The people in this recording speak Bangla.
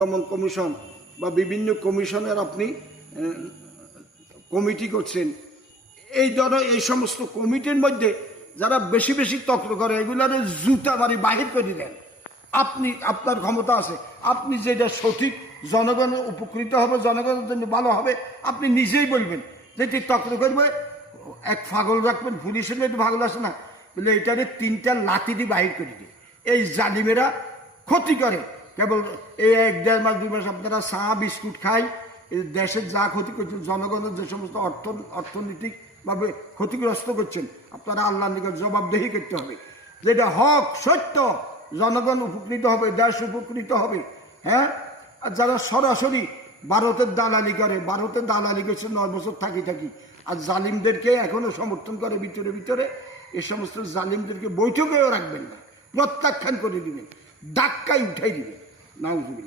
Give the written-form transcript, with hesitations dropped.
দমন কমিশন বা বিভিন্ন কমিশনের আপনি কমিটি করছেন, এই সমস্ত কমিটির মধ্যে যারা বেশি বেশি তক্র করে এগুলার জুতা মারি বাহির করে দেন। আপনি আপনার ক্ষমতা আছে, আপনি যেটা সঠিক জনগণ উপকৃত হবে, জনগণের জন্য ভালো হবে, আপনি নিজেই বলবেন। যেটি তক্র করবে এক পাগল রাখবেন, পুলিশের একটু পাগল আসে না বলে এটারে 3টা লাঠি দিয়ে বাহির করে দিয়ে এই জালিমেরা ক্ষতি করে। কেবল এই 1-1.5 মাস 2 মাস আপনারা চা বিস্কুট খাই, দেশের যা ক্ষতি করছেন, জনগণের যে সমস্ত অর্থনৈতিকভাবে ক্ষতিগ্রস্ত করছেন, আপনারা আল্লাহর নিকট জবাবদেহি করতে হবে। যেটা হক সত্য, জনগণ উপকৃত হবে, দেশ উপকৃত হবে। হ্যাঁ, আর যারা সরাসরি ভারতের দালালি করে, ভারতের দালালি করছে 9 বছর থাকি আর জালিমদেরকে এখনো সমর্থন করে ভিতরে ভিতরে, এ সমস্ত জালিমদেরকে বৈঠকেও রাখবেন না, প্রত্যাখ্যান করে দিবেন, ধাক্কায় উঠাই দিবেন। নাউজুবিল্লাহ।